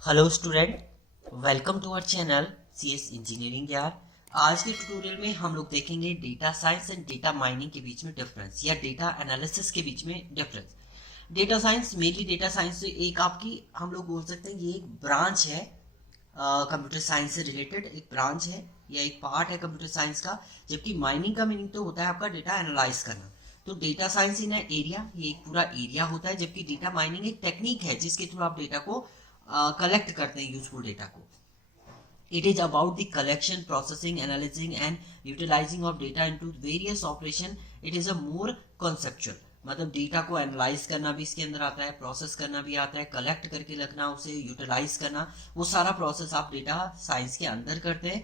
Hello student, welcome to our channel CS engineering यार। आज के ट्यूटोरियल में हम लोग देखेंगे data science and data mining के बीच में डिफरेंस या डेटा एनालिसिस के बीच में difference. Data science mainly data science से एक आपकी हम लोग बोल सकते हैं ये एक ब्रांच है, कंप्यूटर साइंस से रिलेटेड एक ब्रांच है या एक पार्ट है कंप्यूटर साइंस का। जबकि माइनिंग का मीनिंग तो होता है आपका डेटा एनालाइज करना। तो डेटा साइंस इन एरिया, ये एक पूरा एरिया होता है, जबकि डेटा माइनिंग एक टेक्निक है जिसके थ्रू आप डेटा को कलेक्ट करते हैं, यूजफुल डेटा को। It is about the collection, processing, analyzing and utilizing of data into various operation. It is a more conceptual, मतलब डेटा को एनालाइज करना भी इसके अंदर आता है, प्रोसेस करना भी आता है, कलेक्ट करके रखना, उसे यूटिलाइज करना, वो सारा प्रोसेस आप डेटा साइंस के अंदर करते हैं।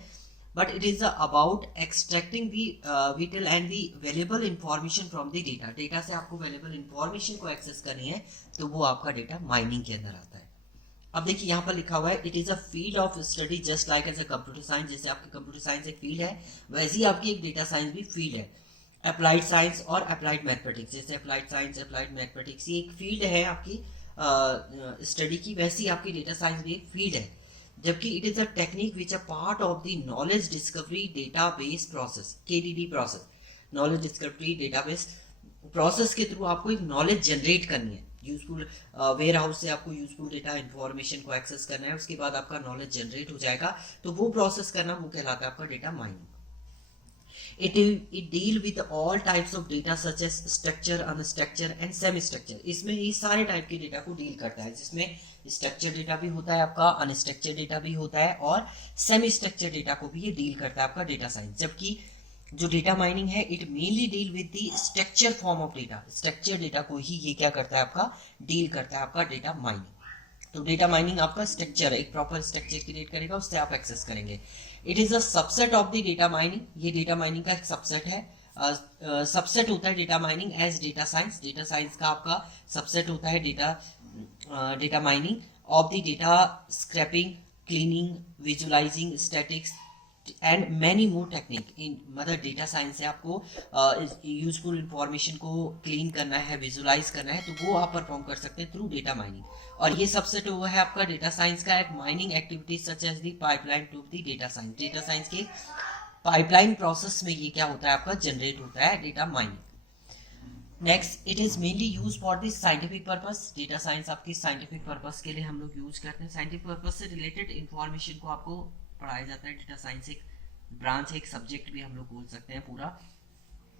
But it is about extracting the whittle and the valuable information from the data. Data से आपको वेल्युएबल इंफॉर्मेशन को एक्सेस करनी है, तो वो आपका डेटा माइनिंग के अंदर आता है। अब देखिए यहाँ पर लिखा हुआ है it is a field of study just like as a computer science. जैसे आपकी कंप्यूटर साइंस एक फील्ड है, वैसे ही आपकी एक डेटा साइंस भी फील्ड है। अप्लाइड साइंस और अप्लाइड मैथमेटिक्स, जैसे अप्लाइड साइंस अप्लाइड मैथमेटिक्स ये एक फील्ड है आपकी स्टडी की, वैसे ही आपकी डेटा साइंस भी एक फील्ड है। जबकि it is a technique which a part of the knowledge discovery database process, KDD process. Knowledge discovery database process के थ्रू आपको एक नॉलेज जनरेट करनी है, यूजफुल वेयर हाउस से आपको यूजफुल डेटा इंफॉर्मेशन को एक्सेस करना है, उसके बाद आपका नॉलेज जनरेट हो जाएगा, तो वो प्रोसेस करना वो कहलाता है आपका data mining. It deal with all types of data such as structure, unstructure and semi structure। इसमें ये सारे टाइप के डेटा को डील करता है, जिसमें स्ट्रक्चर डेटा भी होता है आपका, अनस्ट्रक्चर डेटा भी होता है और सेमी स्ट्रक्चर डेटा को भी ये डील करता है आपका डेटा साइंस। जबकि जो डेटा माइनिंग है it mainly deal with the structure form of data. Structure data को ही ये क्या करता है आपका डील करता है आपका डेटा माइनिंग। तो डेटा माइनिंग आपका स्ट्रक्चर है, एक प्रॉपर स्ट्रक्चर क्रिएट करेगा, उससे आप एक्सेस करेंगे। It is a subset of the data mining, ये डेटा माइनिंग का एक सबसेट है। सबसेट होता है data mining as data science. Data science का आपका सबसेट होता है data mining of the data scraping, cleaning, visualizing, statics and many more technique. इन मतलब डेटा साइंस से आपको यूजफुल इंफॉर्मेशन को क्लीन करना है, विजुअलाइज करना है, तो वो आप परफॉर्म कर सकते हैं थ्रू डेटा माइनिंग। और ये सबसेट हुआ है आपका डेटा साइंस का एक mining activities such as the pipeline to the data science. Data science के पाइपलाइन प्रोसेस में ये क्या होता है आपका जनरेट होता है data mining. Next, it is mainly use for the scientific purpose. Data science आपकी साइंटिफिक पर्पस के लिए हम लोग यूज करते हैं। साइंटिफिक पर्पस से रिलेटेड इंफॉर्मेशन को आपको पढ़ाया जाता है। डेटा साइंस एक ब्रांच है, एक सब्जेक्ट भी हम लोग बोल सकते हैं पूरा।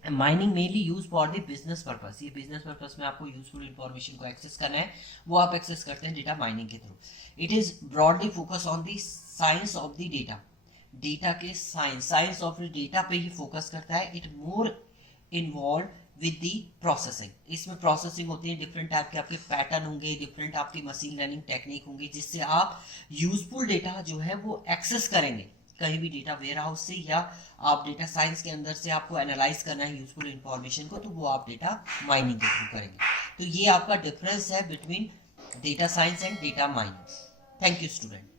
Mining mainly use for the business purpose. ये बिजनेस पर्पस में आपको यूजफुल इंफॉर्मेशन को एक्सेस करना है, वो आप एक्सेस करते हैं डेटा माइनिंग के through. It is broadly focus on the science of the data. Data के साइंस ऑफ द डेटा पे ही फोकस करता है। It more involve with the processing. इसमें प्रोसेसिंग होती है, डिफरेंट टाइप के आपके पैटर्न होंगे, डिफरेंट आपकी मशीन लर्निंग टेक्निक होंगी, जिससे आप यूजफुल डेटा जो है वो एक्सेस करेंगे कहीं भी डेटा वेयर हाउस से, या आप डेटा साइंस के अंदर से आपको एनालाइज करना है यूजफुल इंफॉर्मेशन को, तो वो आप डेटा माइनिंग के थ्रू करेंगे। तो ये आपका डिफरेंस है between data science and data mining. Thank you student.